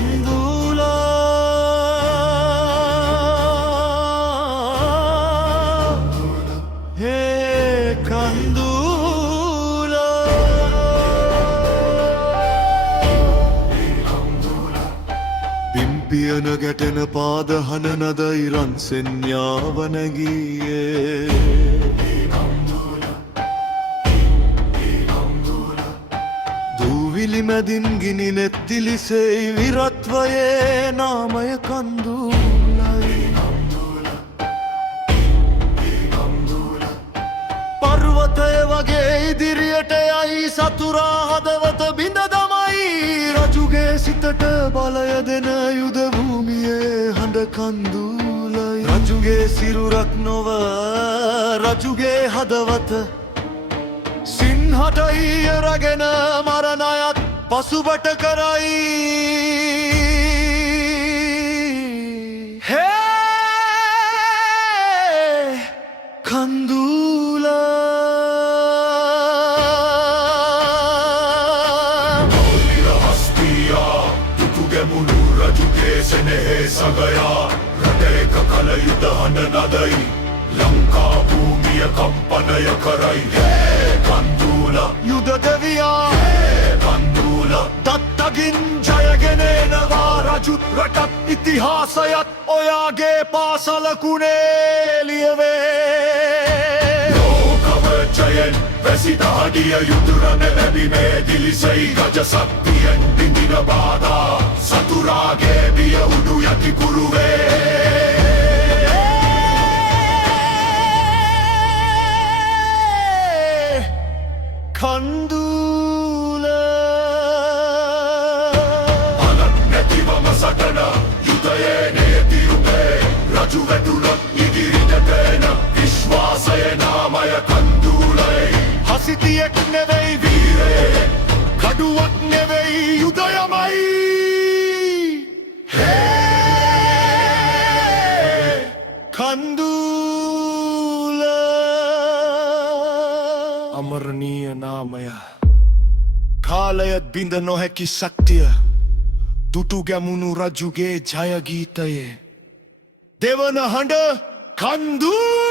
කන්දුලා හේ කන්දුලා පිම්පියන ගැටෙන පාදහන නදයි රන්සෙන්යාව නැගියේ විලිමැදින් ගිනි නෙත්තිලිසෙයි විරත්වයේ නාමය කන්දුලයි පර්වතය වගේ ඉදිරියට යයි සතුරා හදවත බිඳ දමයි රජුගේ සිතට බලය දෙන යුද භූමියේ හඬ කන්දුලයි රජුගේ සිරුරක් නොව රජුගේ හදවත සිංහට ඊය රගෙන මරණයත් පසුබට කරයි හේ කන්දුලා මෞලික හස්තියා දුටු ගැමුණු රජුගේ සෙනෙහේ සගයා රටේක කල යුද හඬ නදයි ලංකා භූමිය කම්පනය කරයි කන්දුලා යුද දෙවියා කන්දුලා දත්තගින් ජයගෙන එනවා රජුත් රටත් ඉතිහාසයත් ඔයාගේ පාසලකුණේ ලියවේ ලෝකවජයෙන් වැසි දහඩිය යුතුරන ලැබිමේ දිලිසයි ගජ සක්තියෙන් බිඳින බාධා සතුරාගේ බිය උඩු යටි කුරුවේ කන්දුලා අනත් නැතිවම සටන යුදයේ නේතිරුමේ රජු වැටුණොත් ඉදිරිට පේන විශ්වාසය නාමය කන්දුලයි හසිතියෙක් නෙවෙයි වීරේ කඩුවක් නෙවෙයි යුදයමයි හේ කන්දුලා අමරණීය නාමය කාලයත් බිඳ නොහැකි ශක්තිය දුටු ගැමුණු රජුගේ ජය ගීතයේ දෙවන හඬ කන්දුලා